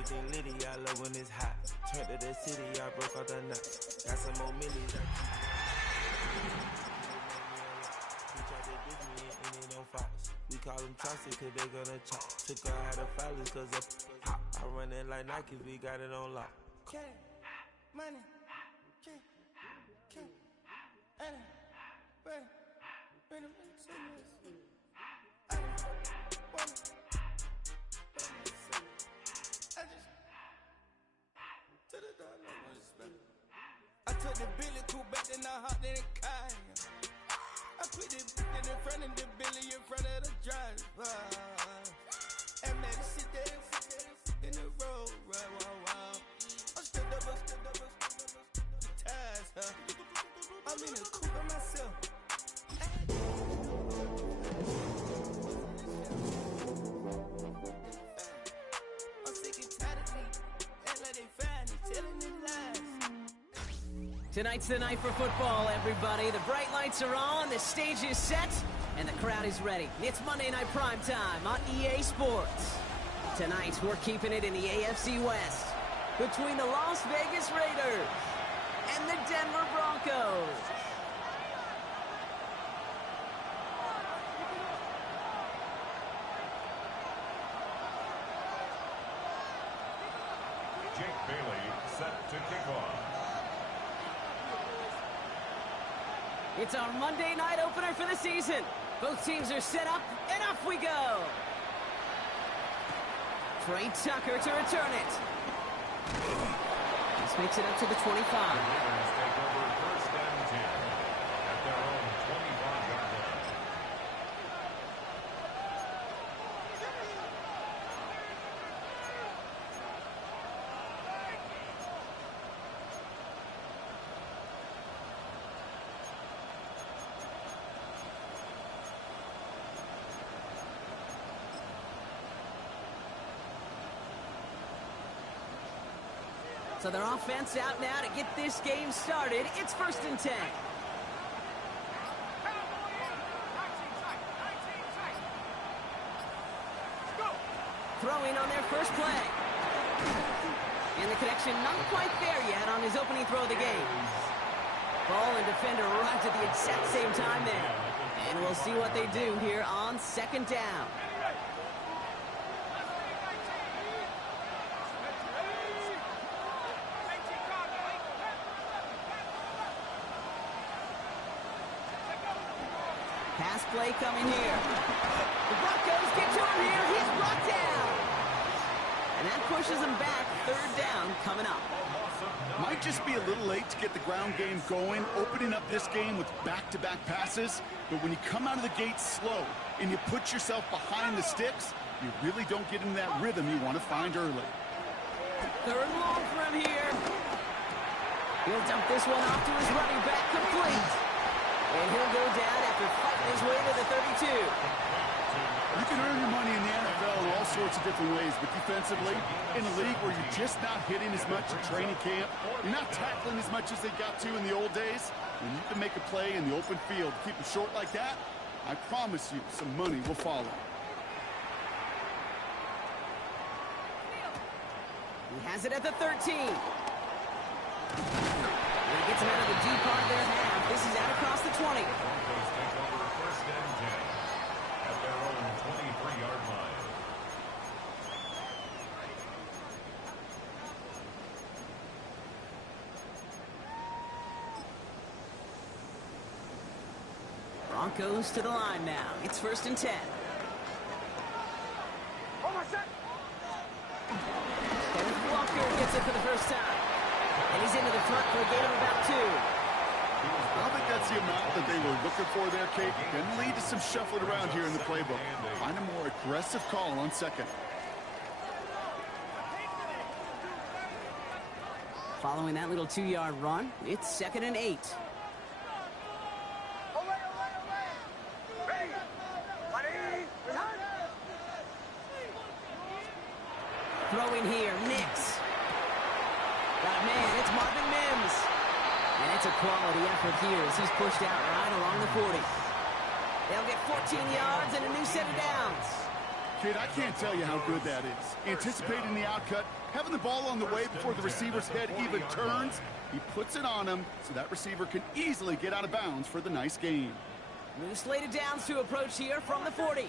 everything litty, I love when it's hot. Turned to the city, I broke all the nuts. Got some more millies. He tried to diss me and it on Fox. We call them Chaucer cause they gonna chop. Took her out of filers cause of hot. I run it like Nike, we got it on lock. Money, money, I took the Billy cool back then I hopped in the car. I put the in front of the Billy in front of the driver. And man, sit there in the road, right, wow. I'm still double, ties, huh? I'm in the coupe by myself. I'm sick and tired of me. Act like they find me, telling me lies. Tonight's the night for football, everybody. The bright lights are on, the stage is set, and the crowd is ready. It's Monday Night Primetime on EA Sports. Tonight, we're keeping it in the AFC West between the Las Vegas Raiders and the Denver Broncos. Jake Bailey set to kick off. It's our Monday night opener for the season. Both teams are set up, and off we go. Trey Tucker to return it. This makes it up to the 25. The Raiders take over first and 10 at their own 25-yard line. So their offense out now to get this game started. It's first and 10. Throwing on their first play. And the connection not quite there yet on his opening throw of the game. Ball and defender arrived at the exact same time there. And we'll see what they do here on second down. Pass play coming here. The Broncos get to him here. He's brought down. And that pushes him back. Third down coming up. Might just be a little late to get the ground game going, opening up this game with back-to-back passes. But when you come out of the gate slow and you put yourself behind the sticks, you really don't get in that rhythm you want to find early. Third and long for him here. He'll dump this one off to his running back, complete. And he'll go down after fighting his way to the 32. You can earn your money in the NFL in all sorts of different ways, but defensively, in a league where you're just not hitting as much in training camp, you're not tackling as much as they got to in the old days, when you can make a play in the open field, keep it short like that, I promise you some money will follow. He has it at the 13. And he gets him out of the deep part of their half. This is out across the 20. Broncos take over first and 10 at their own 23-yard line. Broncos to the line now. It's first and 10. Kenneth Walker gets it for the first time. And he's into the front for a gain of about 2. I don't think that's the amount that they were looking for there, Kate. Can lead to some shuffling around here in the playbook. Find a more aggressive call on second. Following that little 2-yard run, it's second and 8. Throwing here, Nix. Got a man, it's Marvin Mims. And it's a quality effort here as he's pushed out right along the 40. They'll get 14 yards and a new set of downs. Kid, I can't tell you how good that is. Anticipating the outcut, having the ball on the way before the receiver's head even turns, he puts it on him so that receiver can easily get out of bounds for the nice gain. New slated downs to approach here from the 40.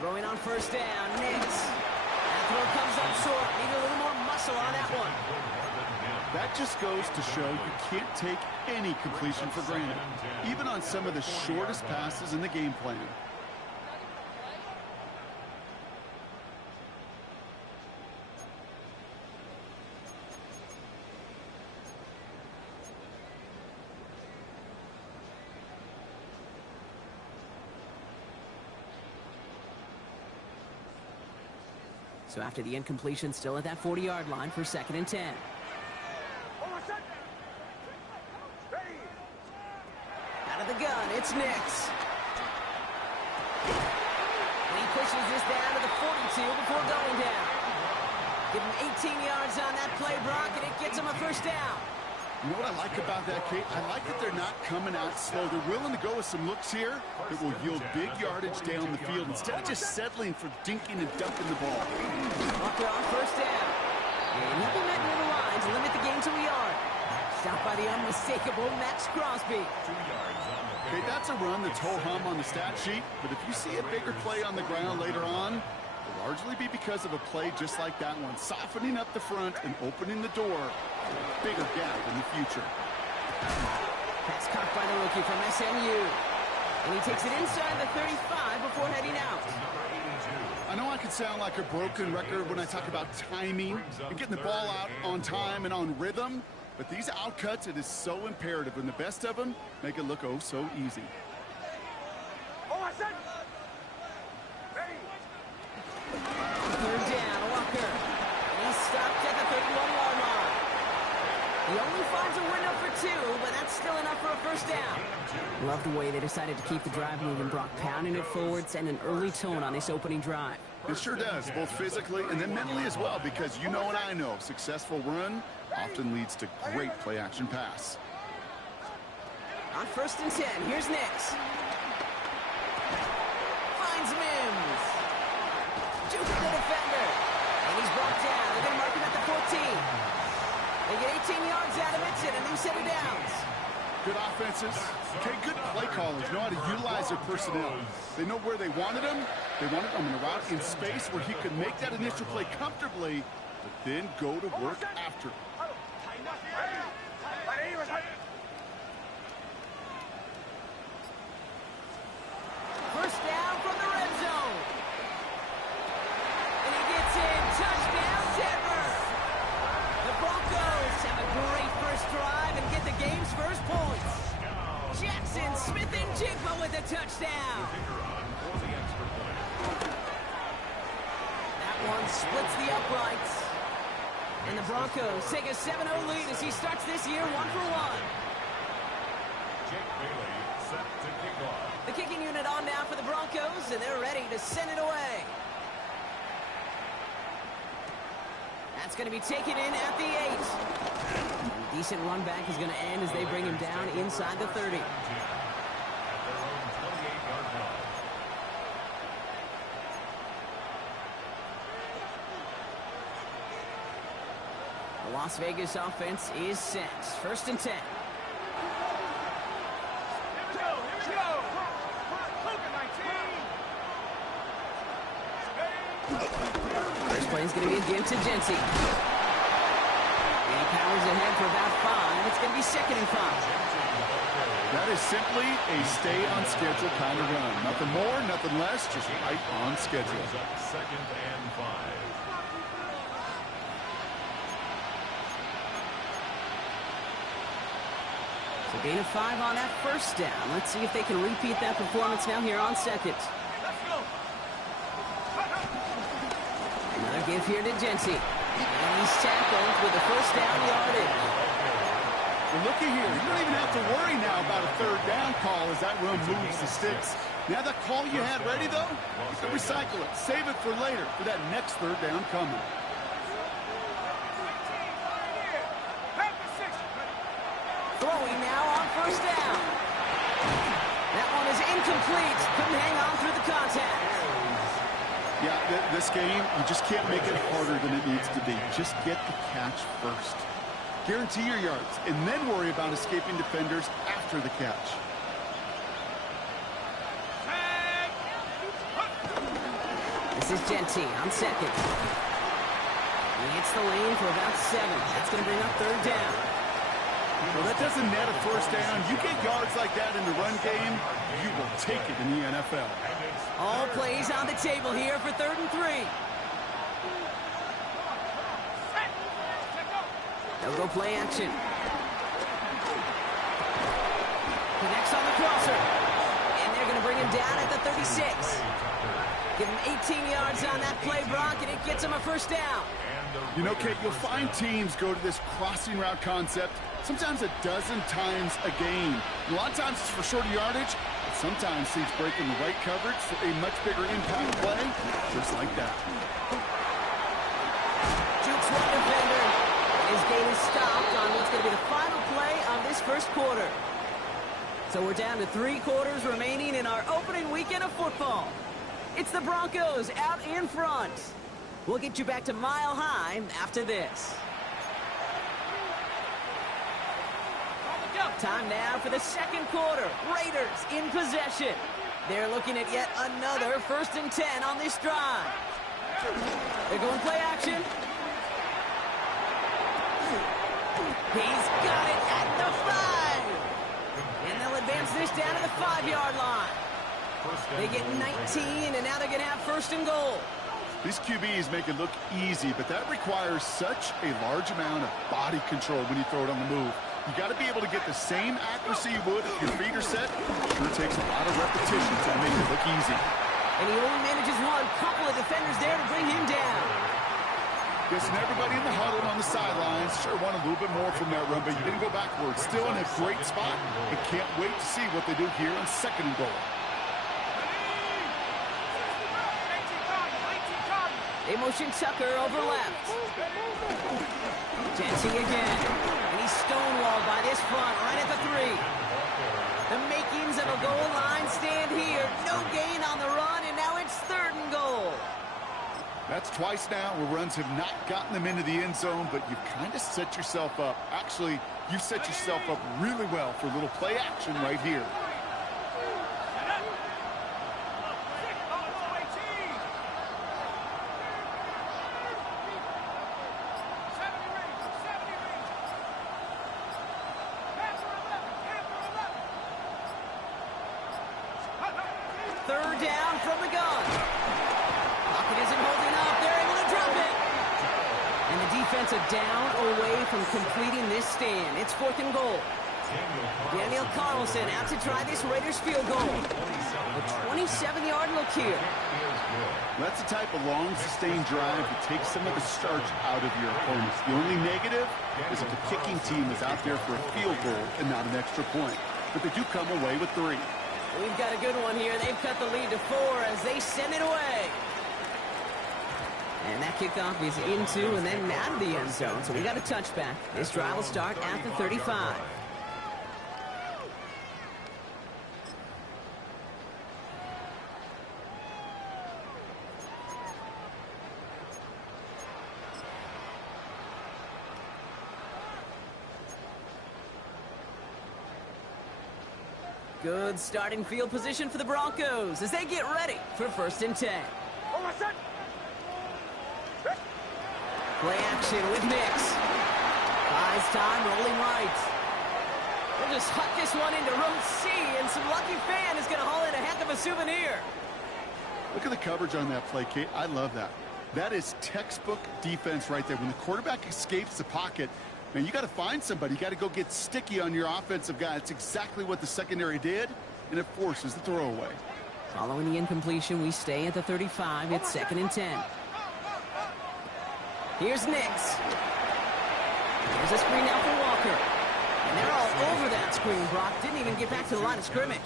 Throwing on first down, Nix. That throw comes up short. Need a little more muscle on that one. That just goes to show you can't take any completion for granted, even on some of the shortest passes in the game plan. So after the incompletion, still at that 40-yard line for 2nd and 10. Out of the gun, it's Nix. And he pushes this down to the 42 before going down. Give him 18 yards on that play, Brock, and it gets him a first down. You know what I like about that, Kate? I like that they're not coming out slow. They're willing to go with some looks here that will yield big yardage down the field instead of just settling for dinking and dunking the ball. Walker on first down. And he'll be met near the line to limit the game to a yard. Stopped by the unmistakable Max Crosby. 2 yards on the Okay, that's a run that's ho-hum on the stat sheet, but if you see a bigger play on the ground later on, it'll largely be because of a play just like that one, softening up the front and opening the door for a bigger gap in the future. Pass caught by the rookie from SMU. And he takes it inside the 35 before heading out. I know I can sound like a broken record when I talk about timing and getting the ball out on time and on rhythm, but these outcuts, it is so imperative, and the best of them make it look oh so easy. Third down, Walker. And he's stopped at the 31-yard line. He only finds a window for 2, but that's still enough for a first down. Love the way they decided to keep the drive moving, Brock, pounding it forward, send an early tone on this opening drive. It sure does, both physically and then mentally as well, because you know and I know successful run often leads to great play-action pass. On 1st and 10, here's Nix. Finds Mims. Jukes the defender. And he's brought down. They're going to mark him at the 14. They get 18 yards out of it and a new set of downs. Good offenses. Okay, good play callers know how to utilize their personnel. They know where they wanted him. They wanted him in a route in space where he could make that initial play comfortably, but then go to work after. First down from the red zone. And he gets in. Touchdown, Denver. The Broncos have a great first drive and get the game's first points. Jackson, Smith, and Jigba with a touchdown. That one splits the uprights. And the Broncos take a 7-0 lead as he starts this year 1-for-1. Jake Bailey set to kick off. The kicking unit on now for the Broncos, and they're ready to send it away. That's going to be taken in at the 8. Decent run back is going to end as they bring him down inside the 30. At their own 28-yard line. The Las Vegas offense is set. 1st and 10. First play is going to be again to Jency. And he powers ahead for about 5. It's going to be 2nd and 5. That is simply a stay-on-schedule kind of run. Nothing more, nothing less, just right on schedule. Up 2nd and 5. So gain of 5 on that first down. Let's see if they can repeat that performance now here on 2nd. Another give here to Jency. And he's tackled with a first down yardage. Well, looky here. You don't even have to worry now about a 3rd down call as that run moves the sticks. Now that call you had ready, though, you can recycle it. Save it for later for that next 3rd down coming. Throwing now on first down. That one is incomplete. Couldn't hang on through the contact. Yeah, this game, you just can't make it harder than it needs to be. Just get the catch first. Guarantee your yards, and then worry about escaping defenders after the catch. This is Genty on second. He hits the lane for about 7. That's going to bring up third down. Well, that doesn't net a first down. You get yards like that in the run game, you will take it in the NFL. All plays on the table here for 3rd and 3. They'll go play action. Connects on the crosser. And they're going to bring him down at the 36. Give him 18 yards on that play, Brock, and it gets him a first down. You know, Kate, you'll find teams go to this crossing route concept sometimes a dozen times a game. A lot of times it's for shorter yardage, but sometimes teams break in the right coverage for a much bigger impact play, just like that. Jukes one defender. His game is stopped on what's going to be the final play of this first quarter. So we're down to 3 quarters remaining in our opening weekend of football. It's the Broncos out in front. We'll get you back to Mile High after this. Time now for the second quarter. Raiders in possession. They're looking at yet another 1st and 10 on this drive. They're going play action. He's got it at the 5. And they'll advance this down to the 5-yard line. They get 19, and now they're going to have 1st and goal. These QBs make it look easy, but that requires such a large amount of body control when you throw it on the move. You got to be able to get the same accuracy you would if your feet are set. Sure takes a lot of repetition to make it look easy. And he only manages one. Couple of defenders there to bring him down. Guessing everybody in the huddle on the sidelines sure want a little bit more from that run, but you didn't go backwards. Still in a great spot, and can't wait to see what they do here on 2nd and goal. They motion Tucker over left. Genty again. And he's stonewalled by this front right at the 3. The makings of a goal line stand here. No gain on the run, and now it's 3rd and goal. That's twice now where runs have not gotten them into the end zone, but you've kind of set yourself up. Actually, you set yourself up really well for a little play action right here. Third down from the gun. Pocket isn't holding up. They're able to drop it. And the defense are down away from completing this stand. It's 4th and goal. Daniel Carlson out to try this Raiders field goal. A 27-yard look here. That's the type of long, sustained drive that takes some of the starch out of your opponents. The only negative is if the kicking team is out there for a field goal and not an extra point. But they do come away with 3. We've got a good one here. They've cut the lead to 4 as they send it away. And that kickoff is into and then out of the end zone. So we got a touchback. This drive will start at the 35. Good starting field position for the Broncos as they get ready for 1st and 10. Play action with Nix. Buys time, rolling right. We'll just hut this one into row C, and some lucky fan is going to haul in a heck of a souvenir. Look at the coverage on that play, Kate. I love that. That is textbook defense right there. When the quarterback escapes the pocket, man, you got to find somebody. You got to go get sticky on your offensive guy. It's exactly what the secondary did, and it forces the throwaway. Following the incompletion, we stay at the 35. It's 2nd and 10. Here's Nix. Here's a screen out for Walker. And they're all over that screen, Brock. Didn't even get back to the line of scrimmage.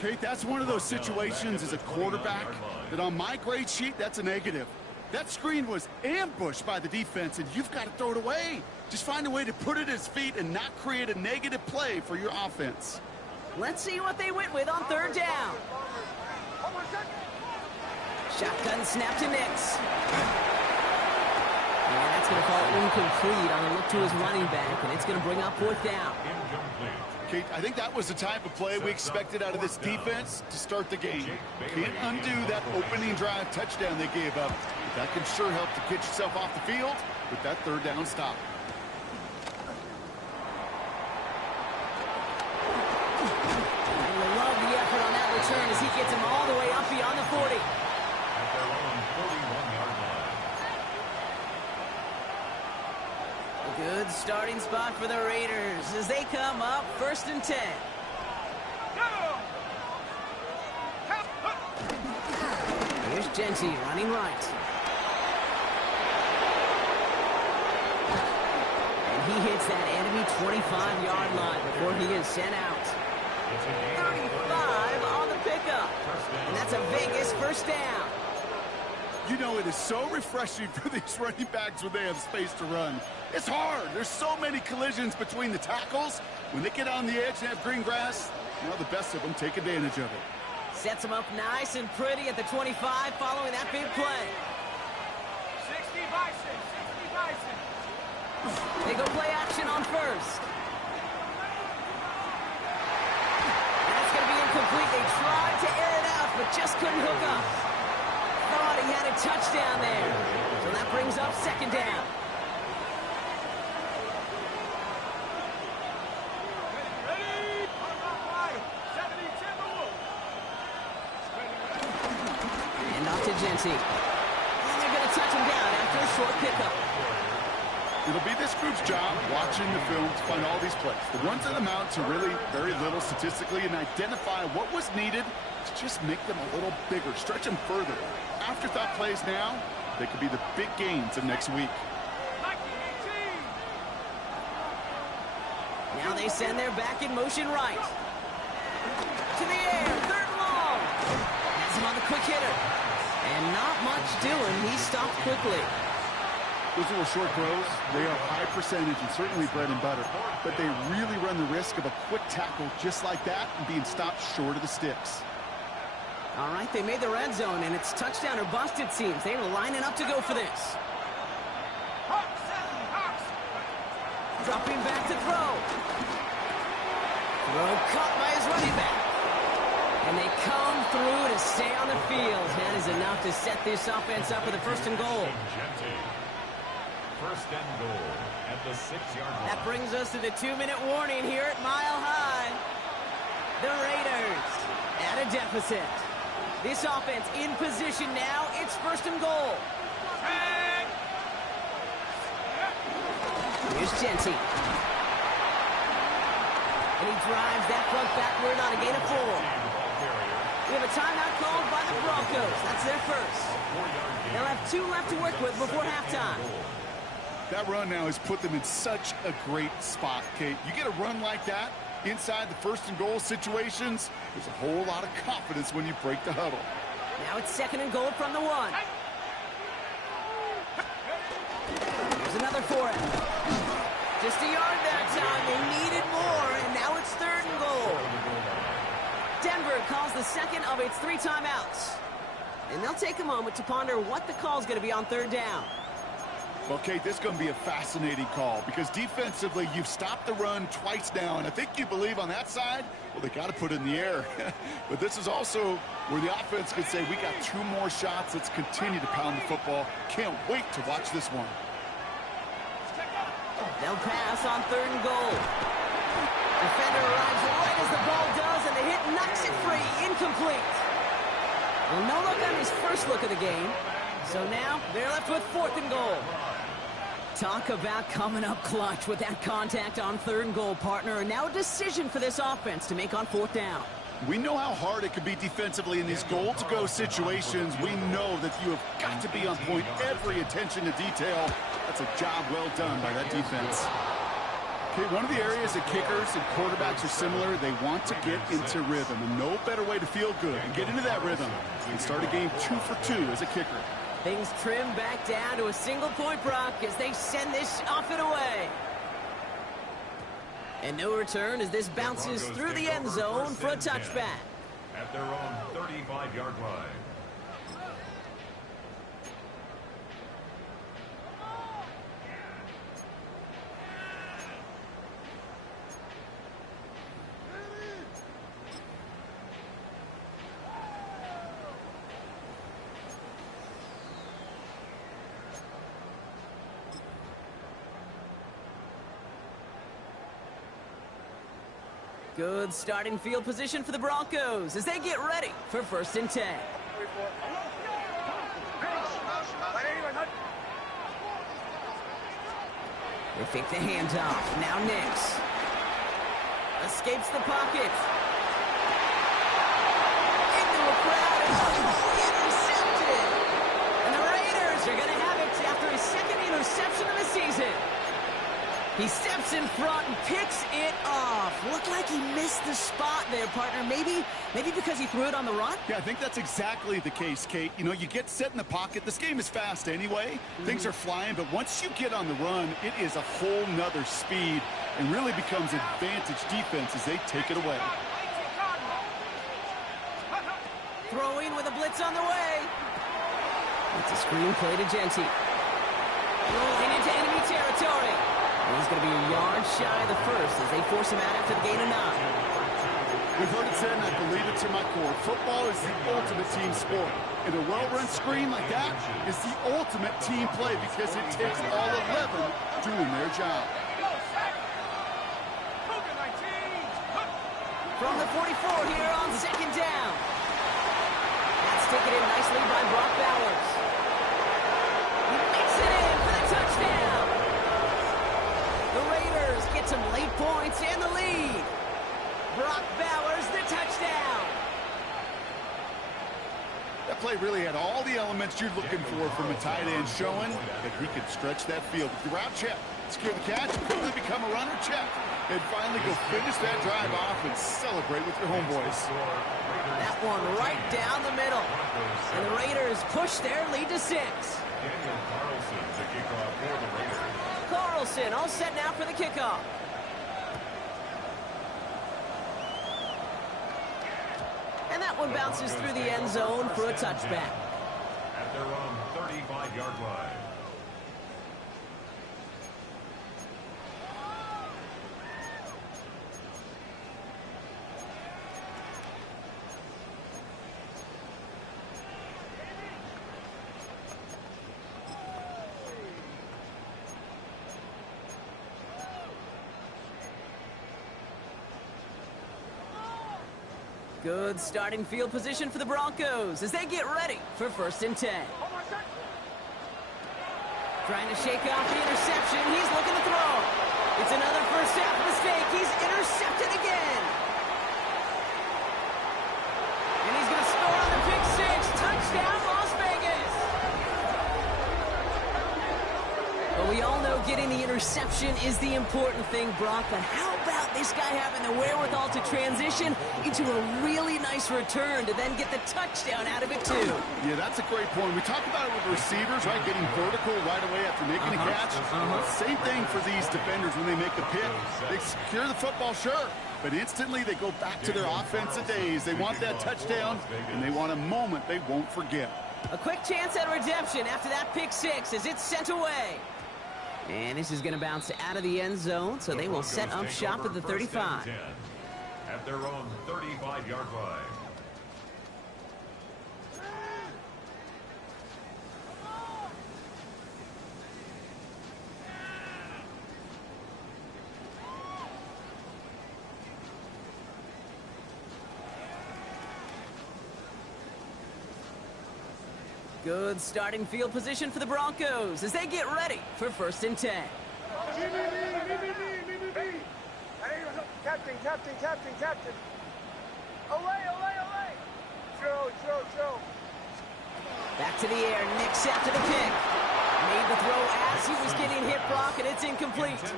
Kate, that's one of those situations as a quarterback that on my grade sheet, that's a negative. That screen was ambushed by the defense, and you've got to throw it away. Just find a way to put it at his feet and not create a negative play for your offense. Let's see what they went with on third down. Shotgun snap to Nix. And that's going to fall incomplete on a look to his running back, and it's going to bring up fourth down. Kate, I think that was the type of play we expected out of this defense to start the game. Can't undo that opening drive touchdown they gave up. But that can sure help to get yourself off the field with that third down stop. And we love the effort on that return as he gets him all the way up beyond the 40. At their own 41-yard line. A good starting spot for the Raiders as they come up first and 10. Here's Genty running right. And he hits that enemy 25-yard line before he is sent out. 35 on the pickup. And that's a Vegas first down. You know, it is so refreshing for these running backs when they have space to run. It's hard. There's so many collisions between the tackles. When they get on the edge and have green grass, you know, the best of them take advantage of it. Sets him up nice and pretty at the 25 following that big play. 60 Bison, 60 Bison. They go play action on first. That's going to be incomplete. They tried to air it out, but just couldn't hook up. Thought he had a touchdown there. So that brings up second down. And off to Genty. And they're going to touch him down after a short pickup. It'll be this group's job watching the film to find all these plays. The ones that amount to really very little statistically and identify what was needed to just make them a little bigger, stretch them further. Afterthought plays now, they could be the big gains of next week. Now they send their back in motion right. To the air, third and long. Has him on the quick hitter. And not much doing. He stopped quickly. Those little short throws, they are high percentage and certainly bread and butter. But they really run the risk of a quick tackle just like that and being stopped short of the sticks. All right, they made the red zone, and it's touchdown or bust, it seems. They were lining up to go for this. Dropping back to throw. Throw caught by his running back. And they come through to stay on the field. That is enough to set this offense up with a first and goal. First and goal at the 6-yard line. That brings us to the 2-minute warning here at Mile High. The Raiders at a deficit. This offense in position now. It's first and goal. Here's Genty. And he drives that front backward on a gain of 4. We have a timeout called by the Broncos. That's their first. They'll have 2 left to work with before halftime. That run now has put them in such a great spot, Kate. You get a run like that inside the first and goal situations, there's a whole lot of confidence when you break the huddle. Now it's second and goal from the 1. Here's another for it. Just a yard that time. They needed more, and now it's third and goal. Denver calls the second of its 3 timeouts. And they'll take a moment to ponder what the call is going to be on third down. Well, Kate, this is going to be a fascinating call because defensively, you've stopped the run twice now, and I think you believe on that side, well, they got to put it in the air. But this is also where the offense could say, we got 2 more shots. Let's continue to pound the football. Can't wait to watch this one. They'll pass on third and goal. Defender arrives right as the ball does, and the hit knocks it free. Incomplete. Well, no look on his first look of the game. So now they're left with fourth and goal. Talk about coming up clutch with that contact on third and goal, partner. And now a decision for this offense to make on fourth down. We know how hard it can be defensively in these goal-to-go situations. We know that you have got to be on point, every attention to detail. That's a job well done by that defense. Okay, one of the areas that kickers and quarterbacks are similar, they want to get into rhythm. And no better way to feel good and get into that rhythm and start a game 2 for 2 as a kicker. Things trim back down to a single point, Brock, as they send this off and away. And no return as this bounces through the end zone for a touchback. At their own 35-yard line. Good starting field position for the Broncos as they get ready for 1st and 10. They fake the handoff. Now Nix. Escapes the pocket. Into a crowd. Intercepted. And the Raiders are going to have it after his 2nd interception of the season. He steps in front and picks it off. Looked like he missed the spot there, partner. Maybe because he threw it on the run? Yeah, I think that's exactly the case, Kate. You know, you get set in the pocket. This game is fast anyway. Things are flying, but once you get on the run, it is a whole nother speed and really becomes advantage defense as they take it away. Throwing with a blitz on the way. It's a screen play to Genty. Rolling into enemy territory. And he's going to be a yard shy of the first as they force him out after the gain of 9. We've heard it said, and I believe it to my core, football is the ultimate team sport. And a well-run screen like that is the ultimate team play because it takes all 11 doing their job. From the 44 here on 2nd down. That's taken in nicely by Brock Bowers. He makes it in for the touchdown. The Raiders get some late points and the lead. Brock Bowers, the touchdown. That play really had all the elements you're looking for from a tight end, showing that he could stretch that field. With the route check, secure the catch, quickly become a runner check, and finally go finish that drive off and celebrate with your homeboys. That one right down the middle. And the Raiders push their lead to 6. Daniel Carlson to kick off for the Raiders. Carlson all set now for the kickoff. And that one bounces through the end zone for a touchback. At their own 35-yard line. Good starting field position for the Broncos as they get ready for 1st and 10. Trying to shake off the interception. He's looking to throw. It's another first half mistake. He's intercepted again. And he's going to score on the pick 6. Touchdown, Las Vegas. But we all know getting the interception is the important thing, Brock. But how about this guy having the wherewithal to transition into a really nice return to then get the touchdown out of it, too? Yeah, that's a great point. We talk about it with receivers, right? Getting vertical right away after making a catch. Same thing for these defenders when they make the pick. They secure the football, sure, but instantly they go back to their offensive days. They want that touchdown, and they want a moment they won't forget. A quick chance at redemption after that pick 6 as it's sent away. And this is going to bounce out of the end zone, so they will set up shop at the 35. At their own 35-yard line. Good starting field position for the Broncos as they get ready for 1st and 10. Captain. Olay. Joe. Back to the air, Nix after the pick. Made the throw as he was getting hit, Brock, and it's incomplete.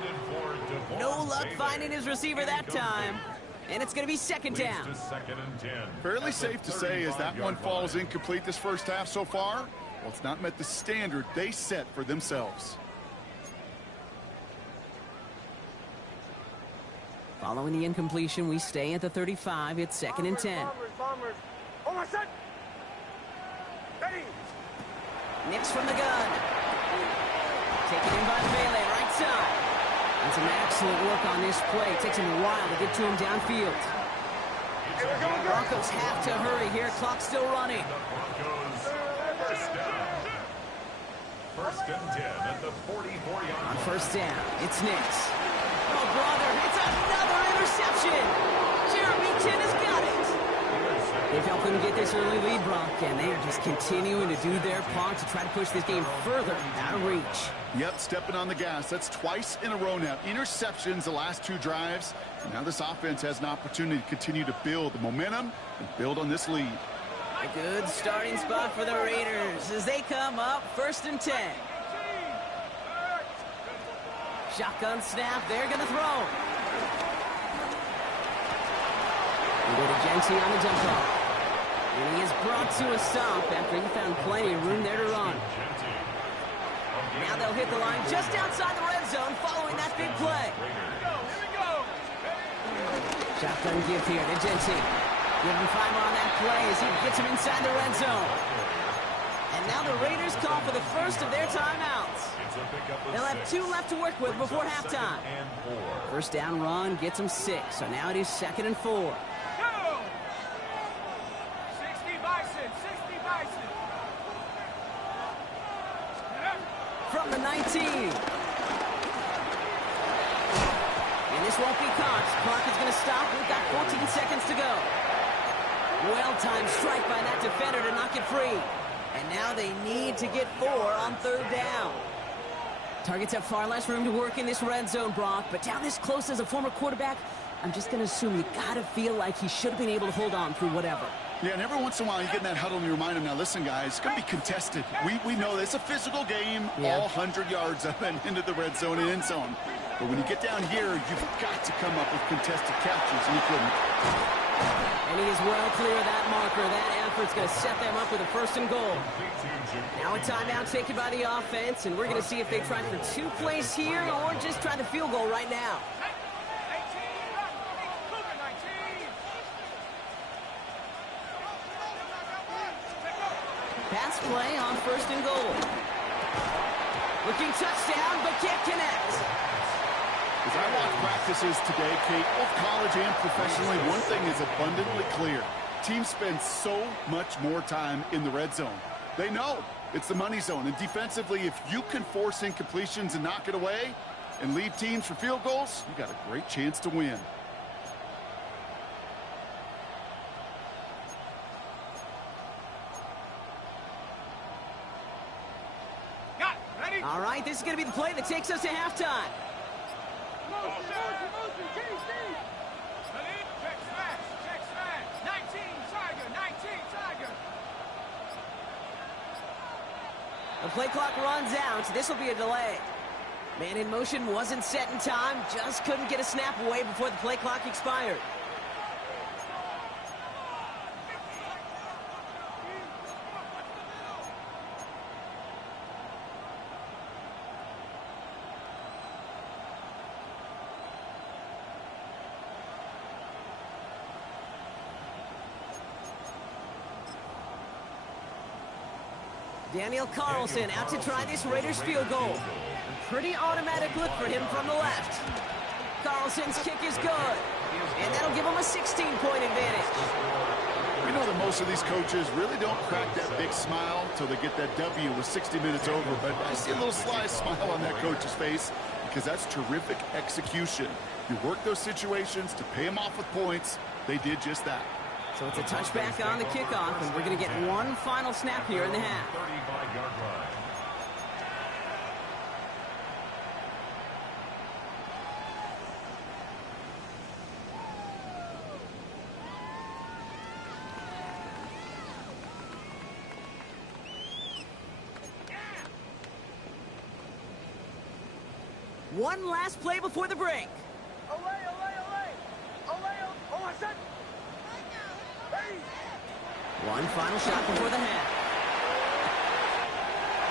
No luck finding his receiver that time. And it's going to be 2nd down. Fairly safe to say as that one falls incomplete this first half so far. Well, it's not met the standard they set for themselves. Following the incompletion, we stay at the 35. It's 2nd and 10. Bombers. Oh, my son. Ready. Nix from the gun. Taken in by Bailey, right side. And some excellent work on this play. Takes him a while to get to him downfield. Broncos have to hurry here. Clock's still running. First and 10 at the 44-yard On first down, it's Nix. Oh, brother, it's another interception. Jeremy Chin has got it. They've helped them get this early lead, Brock, and they are just continuing to do their part to try to push this game further out of reach. Yep, stepping on the gas. That's twice in a row now. Interceptions the last 2 drives. And now this offense has an opportunity to continue to build the momentum and build on this lead. A good starting spot for the Raiders as they come up 1st and 10. Shotgun snap, they're going to throw. We go to Genty on the dump off. And he is brought to a stop after he found plenty of room there to run. Now they'll hit the line just outside the red zone following that big play. Shotgun give here to Genty. Give him 5 on that play as he gets him inside the red zone. And now the Raiders call for the first of their timeouts. They'll have 2 left to work with before halftime. First down run gets them 6, so now it is 2nd and 4. 60 Bison. From the 19. And this won't be caught. Clock is going to stop. We've got 14 seconds to go. Well-timed strike by that defender to knock it free. And now they need to get 4 on 3rd down. Targets have far less room to work in this red zone, Brock. But down this close as a former quarterback, I'm just going to assume you got to feel like he should have been able to hold on through whatever. Yeah, and every once in a while you get in that huddle and you remind them, now listen, guys, it's going to be contested. We know this. It's a physical game, all 100 yards up and into the red zone and end zone. But when you get down here, you've got to come up with contested captures, and he couldn't. And he is well clear of that marker. That effort's going to set them up with a 1st and goal. Now a timeout taken by the offense, and we're going to see if they try for 2 plays here or just try the field goal right now. Pass play on 1st and goal. Looking touchdown, but can't connect. As I watch practices today, Kate, both college and professionally, one thing is abundantly clear. Teams spend so much more time in the red zone. They know it's the money zone. And defensively, if you can force incompletions and knock it away and lead teams for field goals, you got a great chance to win. All right, this is going to be the play that takes us to halftime. Check smash. 19 Tiger. The play clock runs out. This will be a delay. Man in motion wasn't set in time. Just couldn't get a snap away before the play clock expired. Daniel Carlson out to try this Raiders field goal. A pretty automatic look for him from the left. Carlson's kick is good. And that'll give him a 16-point advantage. We know that most of these coaches really don't crack that big smile until they get that W with 60 minutes over. But I see a little sly smile on that coach's face because that's terrific execution. You work those situations to pay them off with points. They did just that. So it's a touchback on the kickoff, and we're going to get one final snap here in the half. 35-yard line. One last play before the break. One final shot before the half.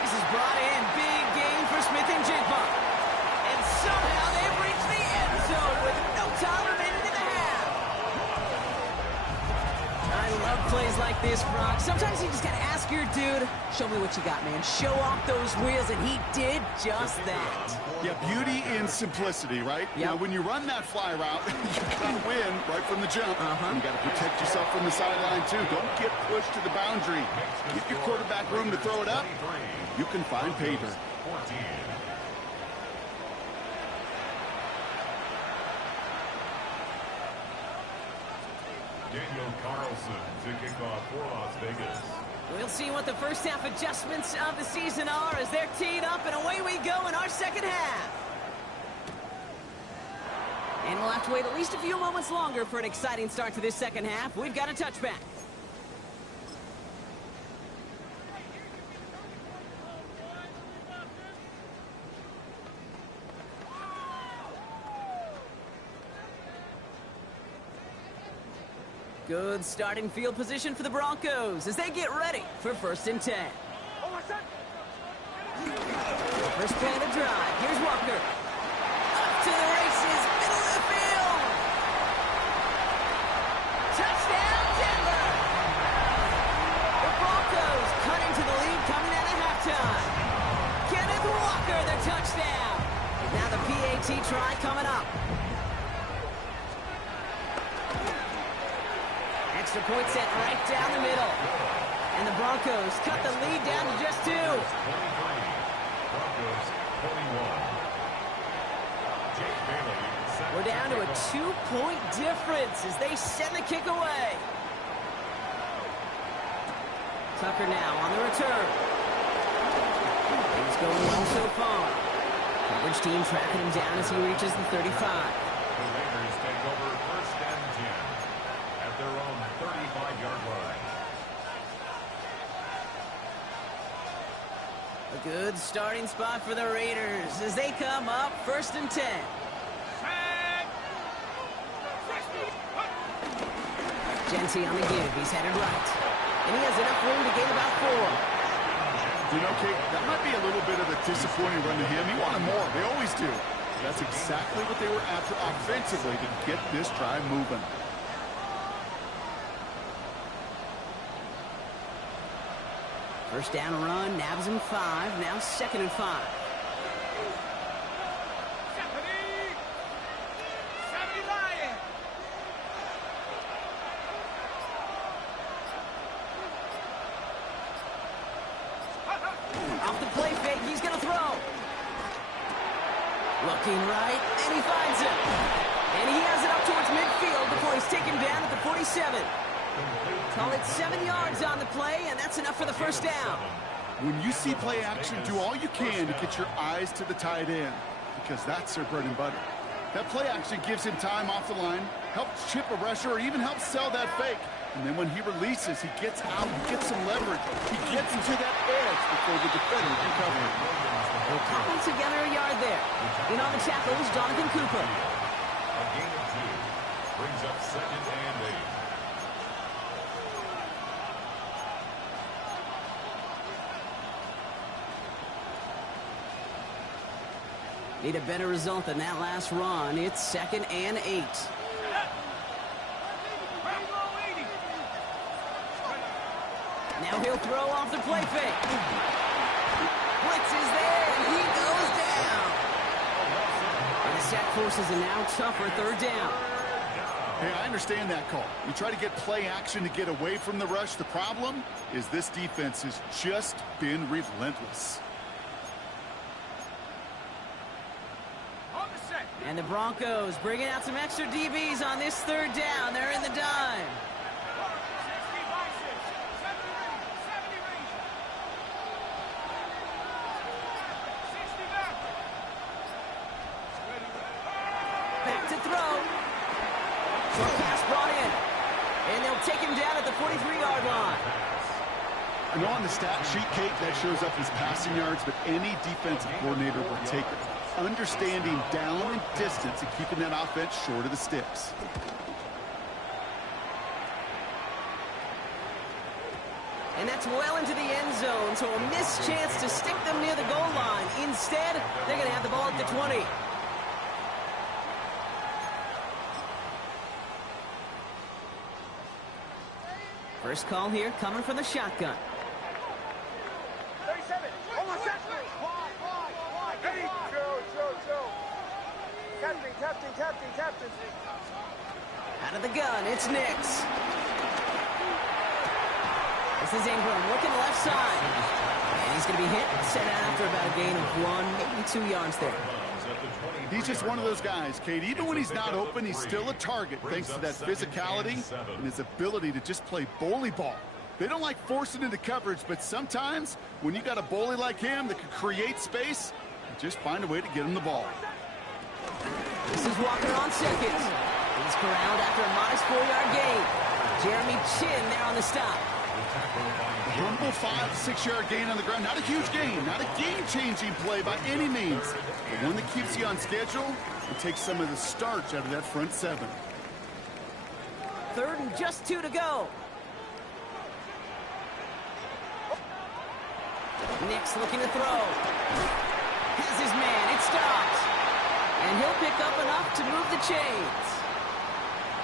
This is brought in. Big gain for Smith and Jigba. And somehow they've reached the end zone with no time remaining plays like this, Brock. Sometimes you just gotta ask your dude, show me what you got, man. Show off those wheels, and he did just that. Yeah, beauty in simplicity, right? Yep. Now, when you run that fly route, you gotta win right from the jump. You gotta protect yourself from the sideline, too. Don't get pushed to the boundary. Give your quarterback room to throw it up. You can find pay dirt. 14. Daniel Carlson to kick off for Las Vegas. We'll see what the first half adjustments of the season are as they're teed up, and away we go in our second half. And we'll have to wait at least a few moments longer for an exciting start to this second half. We've got a touchback. Good starting field position for the Broncos as they get ready for 1st and 10. First play of the drive. Here's Walker. Up to the races, middle of the field. Touchdown, Denver. The Broncos cutting to the lead coming out of halftime. Kenneth Walker, the touchdown. Now the PAT try coming up. Extra point set right down the middle. And the Broncos cut the lead down to just 2. 23. Broncos 21. Jake Bailey. We're down to a 2-point difference as they send the kick away. Tucker now on the return. Things going well so far. Coverage team tracking him down as he reaches the 35. The Raiders take over 1st and 10 at their own 35-yard line. A good starting spot for the Raiders as they come up 1st and 10. Genty on the give. He's headed right. And he has enough room to gain about 4. You know, Kate, that might be a little bit of a disappointing run to him. He wanted more. They always do. That's exactly what they were after offensively to get this drive moving. First down run, nabs him 5. Now 2nd and 5. Off the play fake, he's going to throw. Looking right, and he finds him. And he has it up towards midfield before he's taken down at the 47. Call it 7 yards on the play, and that's enough for the first down. When you see play action, do all you can to get your eyes to the tight end, because that's their bread and butter. That play action gives him time off the line, helps chip a rusher, or even helps sell that fake. And then when he releases, he gets out, he gets some leverage. He gets into that edge before the defender can cover him. They'll cobble together a yard there. In on the tackle is Jonathan Cooper. A gain of 2 brings up 2nd and 8. Need a better result than that last run. It's 2nd and 8. Now he'll throw off the play fake. Blitz is there, and he goes down. And the sack forces a now tougher 3rd down. Hey, I understand that call. You try to get play action to get away from the rush. The problem is this defense has just been relentless. And the Broncos bringing out some extra DBs on this 3rd down. They're in the dime. Back to throw. Short pass brought in. And they'll take him down at the 43-yard line. I know on the stat sheet, Kate, that shows up as passing yards, but any defensive coordinator will take it. Understanding down and distance and keeping that offense short of the sticks. And that's well into the end zone, so a missed chance to stick them near the goal line. Instead, they're going to have the ball at the 20. First call here coming from the shotgun. 37. Almost set. Ready. Chill. Captain. Out of the gun, it's Nix. This is Ingram looking left side. And he's going to be hit and sent out after about a gain of 1, maybe 2 yards there. He's just one of those guys, Kate. Even when he's not open, he's still a target thanks to that physicality and his ability to just play bully ball. They don't like forcing into coverage, but sometimes when you got a bully like him that can create space, you just find a way to get him the ball. This is Walker on second. He's corralled after a modest 4-yard gain. Jeremy Chin there on the stop. A humble 5-6-yard gain on the ground. Not a huge gain, not a game-changing play by any means, but one that keeps you on schedule and takes some of the starch out of that front seven. 3rd and just 2 to go. Nix looking to throw. Has his man. It stops. And he'll pick up enough to move the chains.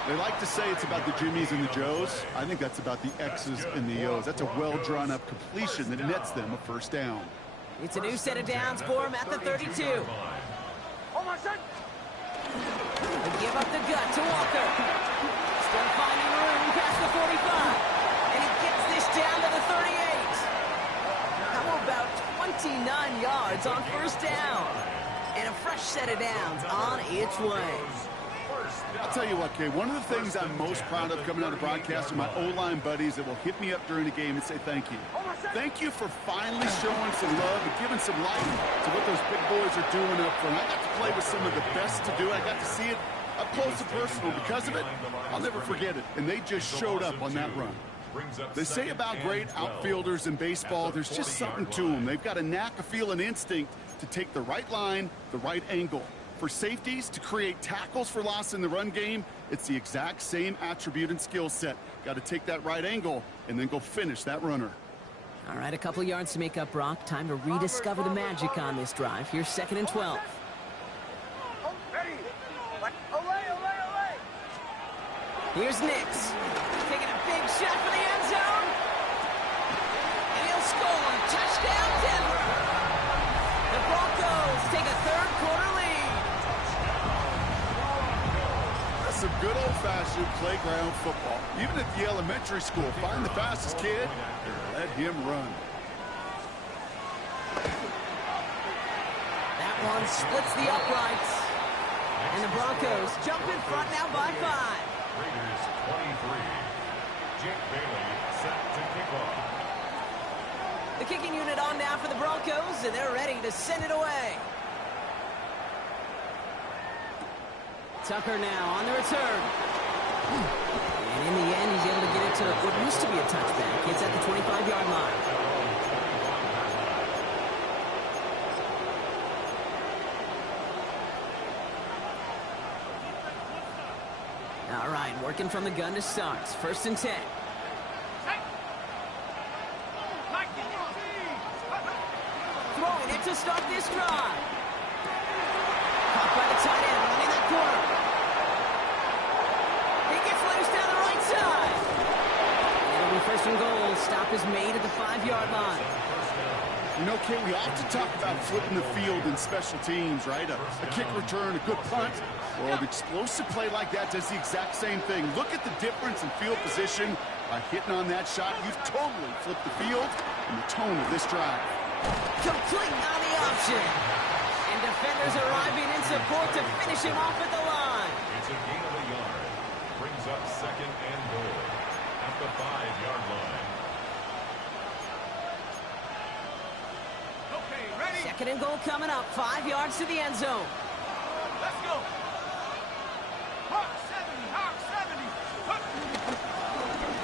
They like to say it's about the Jimmies and the Joes. I think that's about the X's and the O's. That's a well-drawn-up completion that nets them a first down. It's a new set of downs for him at the 32. Almost set. They give up the gut to Walker. Still finding room past the 45. And he gets this down to the 38. How about 29 yards on first down? And a fresh set of downs on its way. I'll tell you what, Kay, one of the things I'm most proud of coming out of broadcast are my O-line buddies that will hit me up during the game and say thank you. Thank you for finally showing some love and giving some light to what those big boys are doing up front. I got to play with some of the best to do it. I got to see it up close and personal. Because of it, I'll never forget it. And they just showed up on that run. They say about great outfielders in baseball, there's just something to them. They've got a knack, a feel, an instinct to take the right line, the right angle. For safeties to create tackles for loss in the run game, it's the exact same attribute and skill set. Got to take that right angle and then go finish that runner. All right, a couple yards to make up, Brock. Time to rediscover the magic on this drive. Here's 2nd and 12. Ready. Olay. Here's Nix. Taking a big shot for the end zone. And he'll score. Touchdown, Denver. The Broncos take a 3rd quarter lead. That's some good old-fashioned playground football. Even at the elementary school, find the fastest kid, let him run. That one splits the uprights. And the Broncos jump in front now by 5. Raiders 23. Jake Bailey set to kick off. The kicking unit on now for the Broncos, and they're ready to send it away. Tucker now on the return. And in the end, he's able to get it to what used to be a touchback. It's at the 25-yard line. All right, working from the gun to start. 1st and 10. Throwing it to start this drive. Caught by the tight end, running that corner. He gets loose down the right side. It'll be 1st and goal. Stop is made at the 5-yard line. You know, Kay, we often talk about flipping the field in special teams, right? A kick return, a good punt. Well, an explosive play like that does the exact same thing. Look at the difference in field position by hitting on that shot. You've totally flipped the field and the tone of this drive. Complete on the option. And defenders arriving in support to finish him off at the line. It's a gain of a yard. Brings up 2nd and goal at the 5-yard line. Okay, ready. 2nd and goal coming up. 5 yards to the end zone. Let's go. Hawk 70.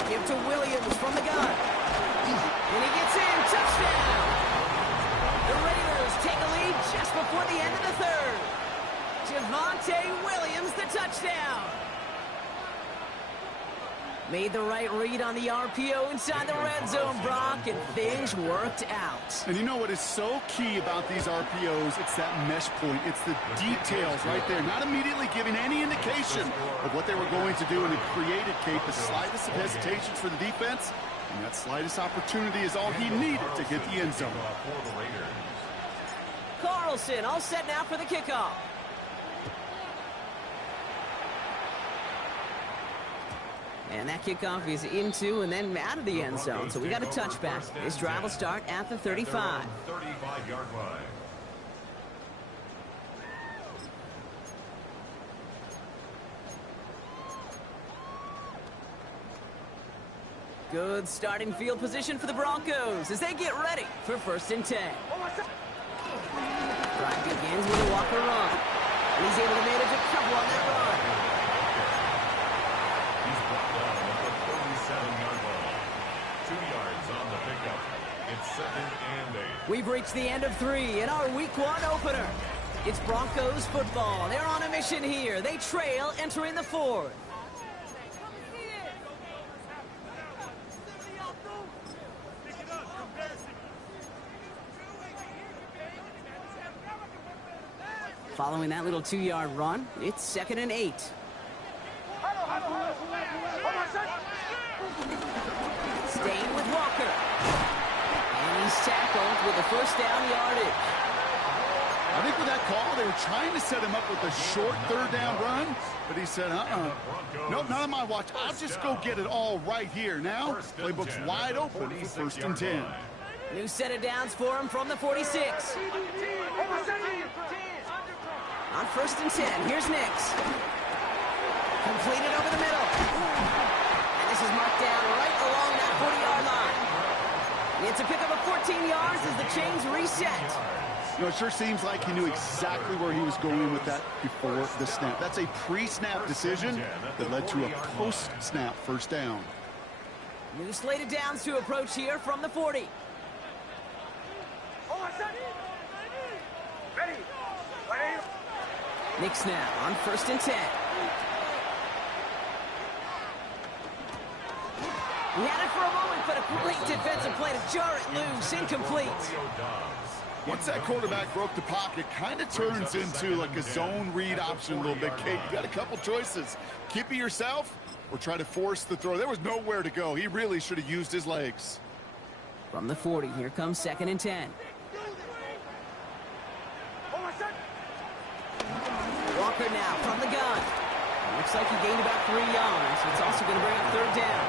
Give to Williams from the gun. And he gets in. Touchdown. The Raiders take a lead just before the end of the 3rd. Javonte Williams, the touchdown. Made the right read on the RPO inside the red zone, Brock, and things worked out. And you know what is so key about these RPOs? It's that mesh point. It's the details right there. Not immediately giving any indication of what they were going to do, and it created, Kate, the slightest of hesitations for the defense. And that slightest opportunity is all he needed to hit the end zone. Carlson all set now for the kickoff. And that kickoff is into and then out of the end zone. So we got a touchback. This drive will start at the 35. 35-yard line. Good starting field position for the Broncos as they get ready for 1st and 10. Drive begins with a Walker run. And he's able to manage a couple on that run. He's brought down at the 37-yard line. 2 yards on the pickup. It's 2nd and 8. We've reached the end of 3 in our Week 1 opener. It's Broncos football. They're on a mission here. They trail entering the 4th. Following that little 2-yard run, it's 2nd and 8. Staying with Walker. And he's tackled with the 1st down yardage. I think with that call, they were trying to set him up with a short 3rd down run, but he said, nope, not on my watch. I'll just go get it all right here. Now, playbook's wide open for 1st and 10. New set of downs for him from the 46. On 1st and 10, here's Nix. Completed over the middle. And this is marked down right along that 40-yard line. It's a pickup of 14 yards as the chains reset. You know, it sure seems like he knew exactly where he was going with that before the snap. That's a pre-snap decision that led to a post-snap 1st down. New slated downs to approach here from the 40. Nix now on 1st and 10. He had it for a moment, but a great defensive play to jar it loose. Incomplete. Once that quarterback broke the pocket, kind of turns into like a zone read option a little bit, Kate. You got a couple choices. Keep it yourself or try to force the throw. There was nowhere to go. He really should have used his legs. From the 40, here comes 2nd and 10. Walker now from the gun. Looks like he gained about 3 yards. It's also going to bring up 3rd down.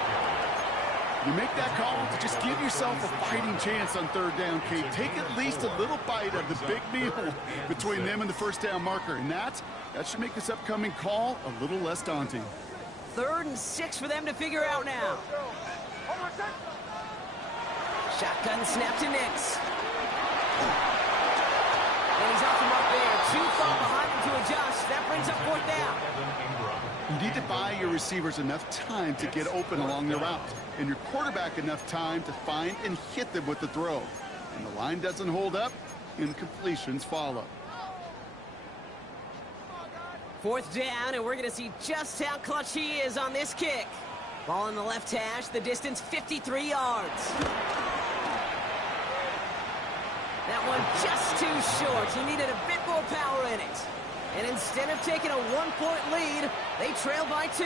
You make that call to just give yourself a fighting chance on 3rd down, Kate. Take at least a little bite of the big meal between them and the 1st down marker. And that should make this upcoming call a little less daunting. 3rd and 6 for them to figure out now. Shotgun snap to Nix. And he's off the mark there. Too far behind him to adjust. That brings up 4th down. You need to buy your receivers enough time to get open along their route, and your quarterback enough time to find and hit them with the throw. And the line doesn't hold up, incompletions follow. 4th down, and we're going to see just how clutch he is on this kick. Ball in the left hash, the distance 53 yards. That one just too short. He needed a bit more power in it. And instead of taking a 1-point lead, they trail by 2.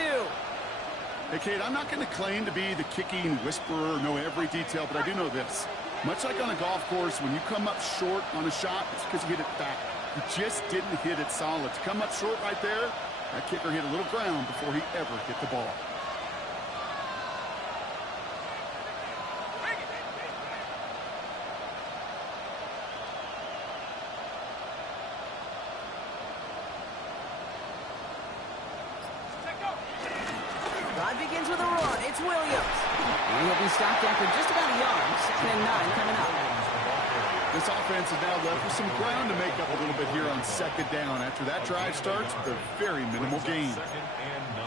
Hey, Kate, I'm not going to claim to be the kicking whisperer or know every detail, but I do know this. Much like on a golf course, when you come up short on a shot, it's because you hit it back. You just didn't hit it solid. To come up short right there, that kicker hit a little ground before he ever hit the ball. Begins with a run. It's Williams. And he'll be stopped after just about a yard. 2nd and 9 coming up. This offense is now left with some ground to make up a little bit here on 2nd down. After that drive starts with a very minimal gain. 2nd and 9.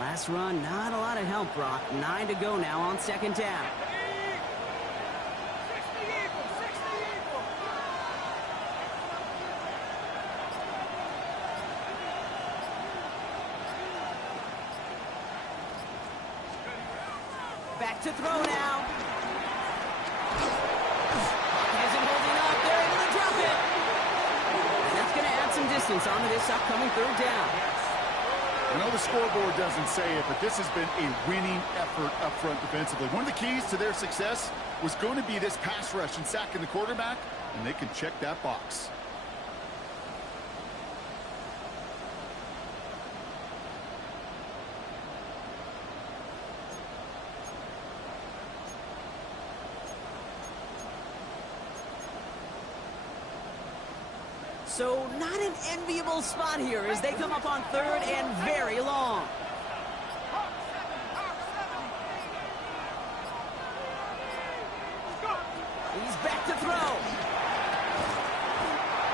Last run, not a lot of help, Brock. 9 to go now on 2nd down. Back to throw now. Isn't holding up. They're able to drop it. And that's going to add some distance onto this upcoming third down. I know the scoreboard doesn't say it, but this has been a winning effort up front defensively. One of the keys to their success was going to be this pass rush and sacking the quarterback, and they can check that box. So not an enviable spot here as they come up on third and very long. He's back to throw.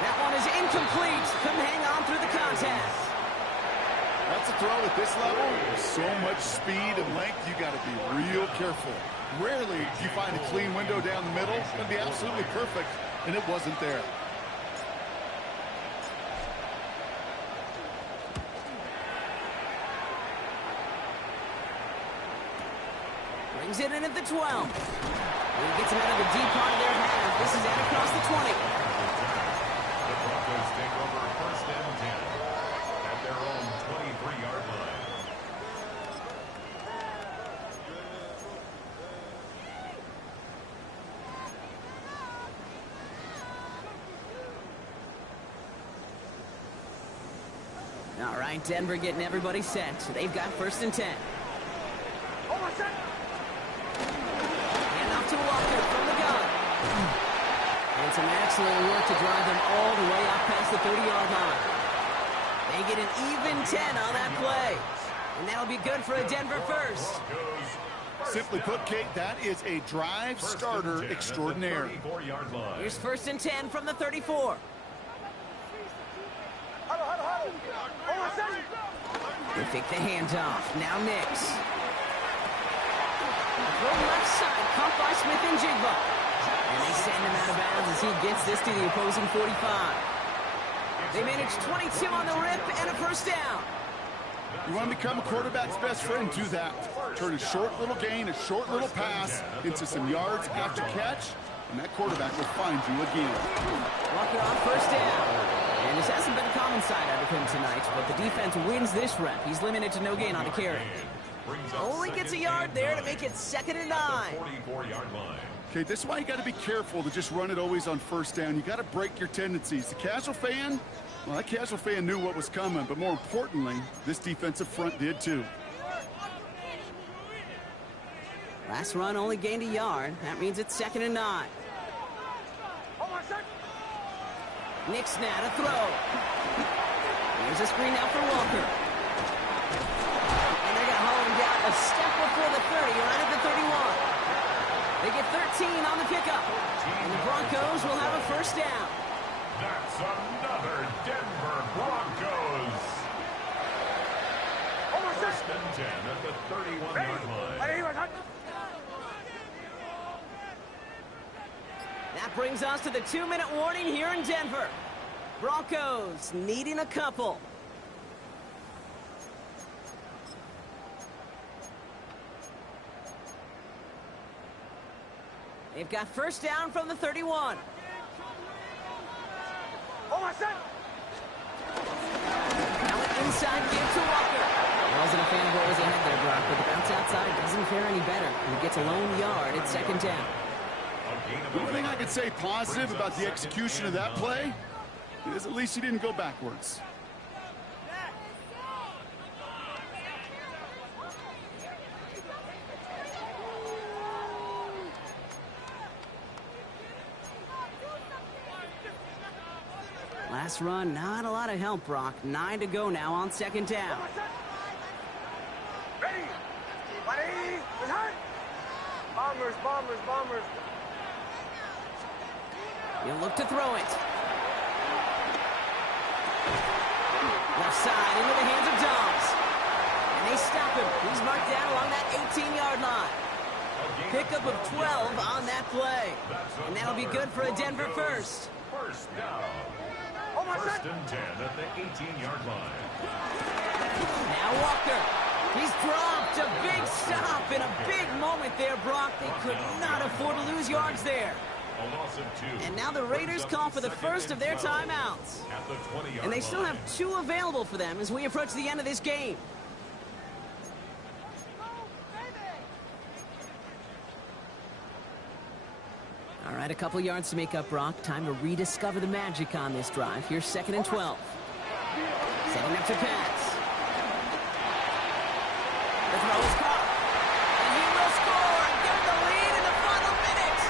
That one is incomplete. Couldn't hang on through the contest. That's a throw at this level. There's so much speed and length, you got to be real careful. Rarely do you find a clean window down the middle. It'd be absolutely perfect, and it wasn't there. Brings it in at the 12. He gets it out of the deep part of their half. This is out across the 20. The Broncos take over first and 10 at their own 23-yard line. All right, Denver getting everybody set. So they've got first and 10. Oh, my son! To Walker from the gun. And some excellent work to drive them all the way up past the 30-yard line. They get an even 10 on that play. And that'll be good for a Denver first. Simply put, Kate, that is a drive starter extraordinaire. Here's first and 10 from the 34. They take the handoff. Now Nix. Throw left side, caught by Smith and Jigba. And they send him out of bounds as he gets this to the opposing 45. They manage 22 on the rip and a first down. You want to become a quarterback's best friend, do that. Turn a short little gain, a short little pass into some yards after catch, and that quarterback will find you again. Walker on first down. And this hasn't been a common sight out of him tonight, but the defense wins this rep. He's limited to no gain on the carry. Only gets a yard there to make it 2nd and 9. Okay, this is why you got to be careful to just run it always on first down. You got to break your tendencies. The casual fan, well, that casual fan knew what was coming, but more importantly, this defensive front did too. Last run only gained a yard. That means it's 2nd and 9. Nix now to throw. Here's a screen out for Walker. A step before the 30, right at the 31. They get 13 on the pickup. And the Broncos will have a first down. That's another Denver Broncos. First and 10 at the 31-yard line. That brings us to the 2-minute warning here in Denver. Broncos needing a couple. They've got first down from the 31. Oh, my son! Now an inside give to Walker. I wasn't a fan of what was ahead there, Brock, but the bounce outside doesn't fare any better. He gets a lone yard at 2nd down. The only thing I could say positive about the execution of that play is at least he didn't go backwards. Last run, not a lot of help, Brock. 9 to go now on 2nd down. Ready! Ready! Return! Bombers, bombers, bombers. He'll look to throw it. Left side into the hands of Dobbs. And they stop him. He's marked down along that 18-yard line. Pickup of 12 on that play. And that'll be good for a Denver first. First down. First and 10 at the 18-yard line. Now Walker. He's dropped. It's a big stop and a big moment there, Brock. They could not afford to lose yards there. A loss of 2. And now the Raiders call for the first of their timeouts. At the 20-yard And they still have 2 available for them as we approach the end of this game. All right, a couple yards to make up, Brock. Time to rediscover the magic on this drive. Here's 2nd and 12. Setting up to pass. The throw is caught. And he will score and give the lead in the final minute.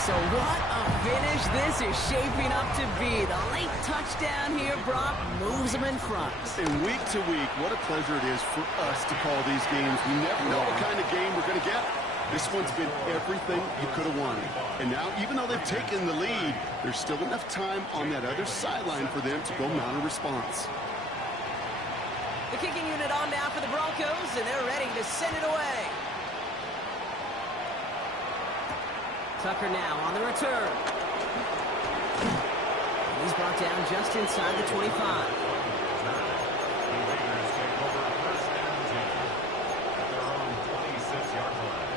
So what a finish this is shaping up to be. The late touchdown here, Brock, moves them in front. And week to week, what a pleasure it is for us to call these games. We never know what kind of game we're going to get. This one's been everything you could have wanted. And now, even though they've taken the lead, there's still enough time on that other sideline for them to go mount a response. The kicking unit on now for the Broncos, and they're ready to send it away. Tucker now on the return. And he's brought down just inside the 25. The Raiders take over 1st and 10 at their own 26-yard line.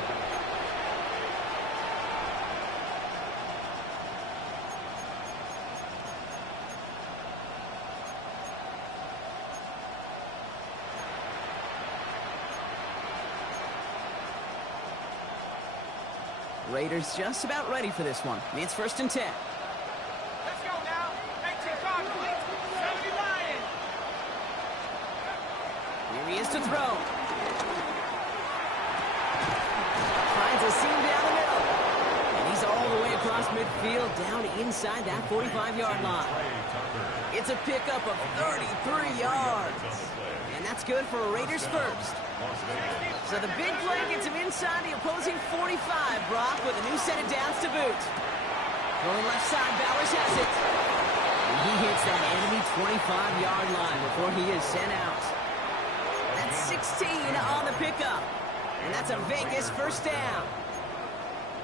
Raiders just about ready for this one. It's 1st and 10. Let's go now. 19 Cardinals. 70 Lions. Here he is to throw. Finds a seam down the middle. And he's all the way across midfield, down inside that 45-yard line. It's a pickup of 33 yards. And that's good for a Raiders first. So the big play gets him inside the opposing 45, Brock, with a new set of downs to boot. Going left side, Bowers has it. And he hits that enemy 25-yard line before he is sent out. That's 16 on the pickup. And that's a Vegas first down.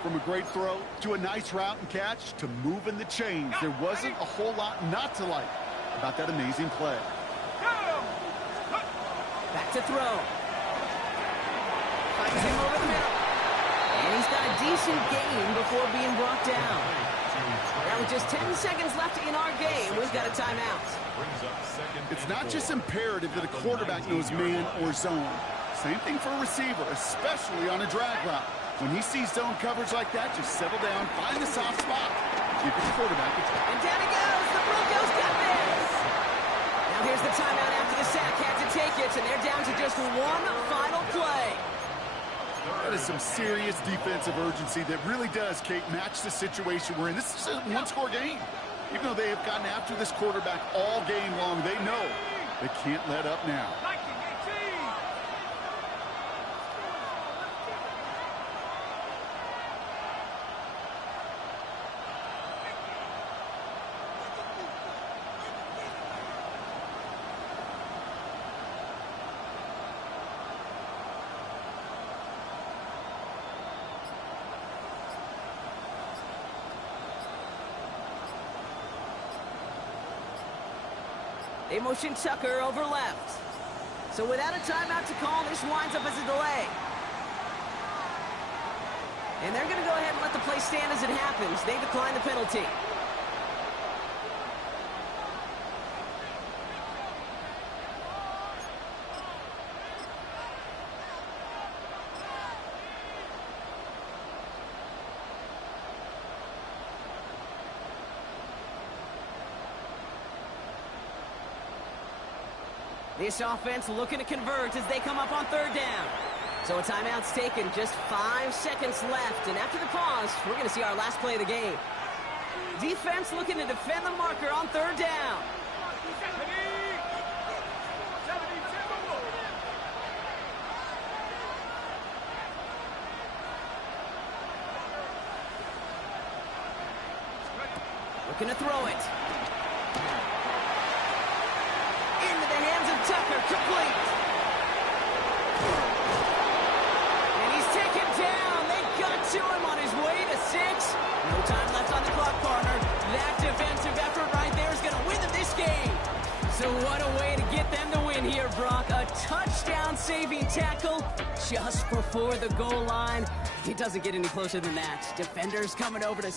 From a great throw to a nice route and catch to moving the chains, there wasn't a whole lot not to like about that amazing play. Back to throw. Finds him over the middle. And he's got a decent gain before being brought down. Now with just 10 seconds left in our game, we've got a timeout. It's not just imperative that a quarterback knows man or zone. Same thing for a receiver, especially on a drag route. When he sees zone coverage like that, just settle down, find the soft spot. Give your quarterback a try. And down he goes. The Broncos got this. Now here's the timeout after the sack. Had to take it, and they're down to just one final play. That is some serious defensive urgency that really does, Kate, match the situation we're in. This is a one-score game. Even though they have gotten after this quarterback all game long, they know they can't let up now. They motion Tucker over left. So without a timeout to call, this winds up as a delay. And they're going to go ahead and let the play stand as it happens. They decline the penalty. This offense looking to convert as they come up on 3rd down. So a timeout's taken, just 5 seconds left. And after the pause, we're going to see our last play of the game. Defense looking to defend the marker on 3rd down. Looking to throw it. Into the hands of Tucker, complete. And he's taken down. They got to him on his way to 6. No time left on the clock, partner. That defensive effort right there is going to win them this game. So what a way to get them to win here, Brock. A touchdown. game-saving tackle just before the goal line. It doesn't get any closer than that. Defenders coming over to